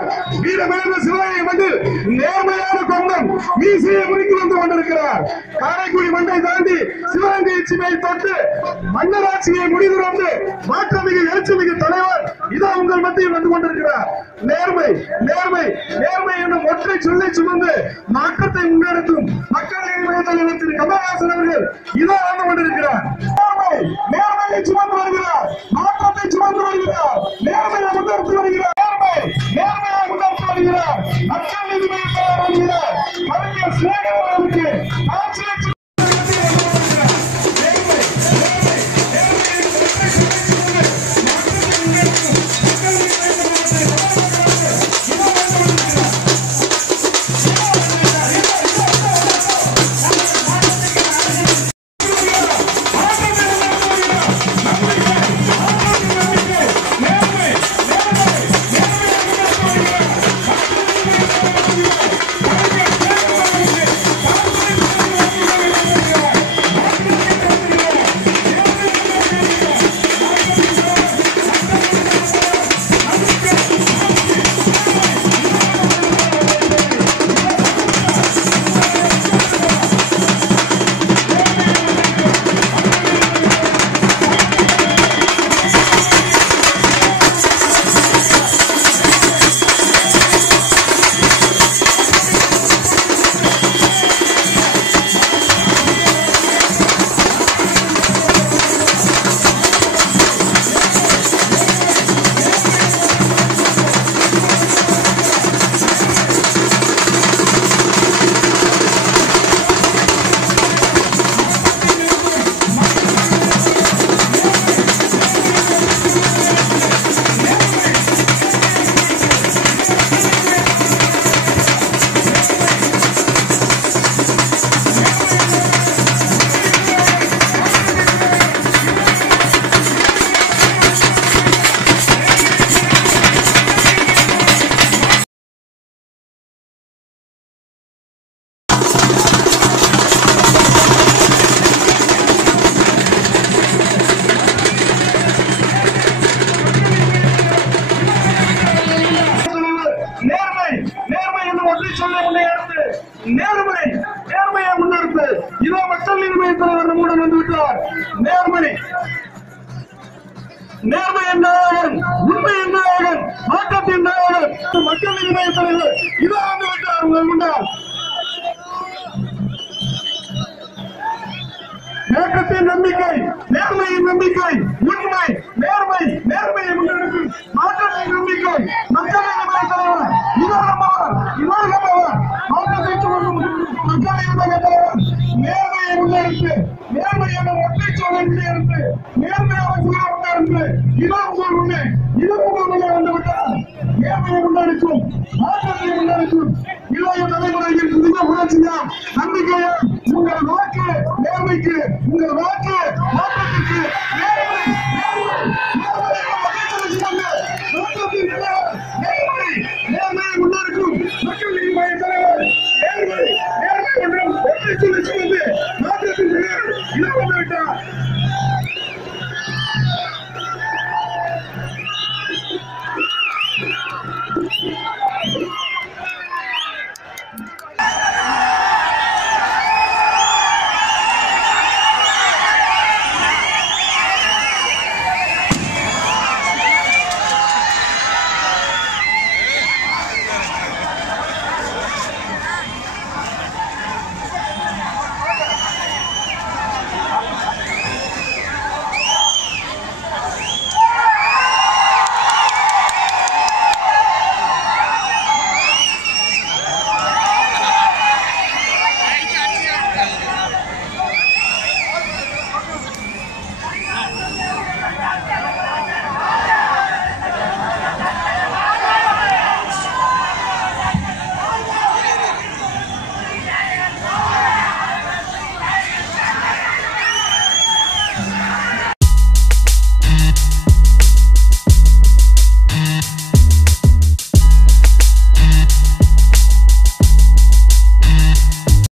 கொண்டிருக்கிறார். வீரமிழந்த சிவகங்கை மண்ணில் நேர்மையான கொம்பன் மீசையை முறுக்கி வந்து கொண்டிருக்கிறார். காரைக்குடி மண்ணை தாண்டி சிவகங்கை சிமையை தொட்டு மன்னராட்சியை முடிவுறந்து மாற்றமிகு எழுச்சிமிகு தலைவர் இதோ உங்கள் மத்தியில் வந்து கொண்டிருக்கிறார். நேர்மை நேர்மை நேர்மை என்னும் ஒற்றை சொல்லை சுமந்து மாற்றத்தை முன்னெடுத்தும் மக்கள் நீதி மய்ய தலைவர் திரு கமலஹாசன் அவர்கள் இதோ வந்து கொண்டிருக்கிறார். நேர்மையை சுமந்து வருகிறார், மாற்றத்தை சுமந்து வருகிறார், நேர்மையை முன்னெடுத்து வருகிறார். நேர்மையை முன்னெடுத்து வருகிறார். மக்கள் நீதி மய்ய தலைவர் வருகிறார். கலைஞர் சிநேகன் அவர்களுக்கு ஆட்சியை நேர்மை நேர்மையை முன்னெடுத்து இதோ மக்கள் நீதி மய்ய தலைவர் நம்முடன் வந்துவிட்டார். நேர்மை நேர்மையின் நாயகன், உண்மையின் நாயகன், மாற்றத்தின் நாயகன் மக்கள் நீதி மய்ய தலைவர் இதோ வந்துவிட்டார் உங்கள் முன்னால். நேற்றத்தின் நம்பிக்கை, நேர்மையின் நம்பிக்கை, உண்மை நேர்மை நேர்மையை முன்னெடுக்கும் மாற்றத்தின் நம்பிக்கை மக்கள் நீதி மய்ய தலைவர் இதோ நம்மவர் இதோ நம்மவர் மாற்றத்தை சுமக்கும் மக்கள் நீதி மய்ய தலைவர் நேர்மையை முன்னெடுத்து நேர்மை என்ற ஒற்றை சொல்லை முன்னெடுத்து நேர்மையாக முன்னெடுத்து இதோ உங்கள் முன்னே இதோ உங்கள் முன்னே வந்துவிட்டார். நேர்மையை முன்னெடுக்கும் மாற்றத்தை முன்னெடுக்கும் இளைய தலைமுறையில் புதிய புரட்சியாம் நம்பிக்கையா உங்கள் வாக்கு நேர்மைக்கு, உங்கள் வாக்கு மாற்றத்திற்கு நேர்மை நேர்மையை முன்னெடுக்கும் மக்கள் நீதி மய்ய தலைவர் நேர்மை நேர்மை என்றும் ஒற்றை சொல்லி சுமந்து மாற்றத்தின் இதோ வந்துவிட்டார்.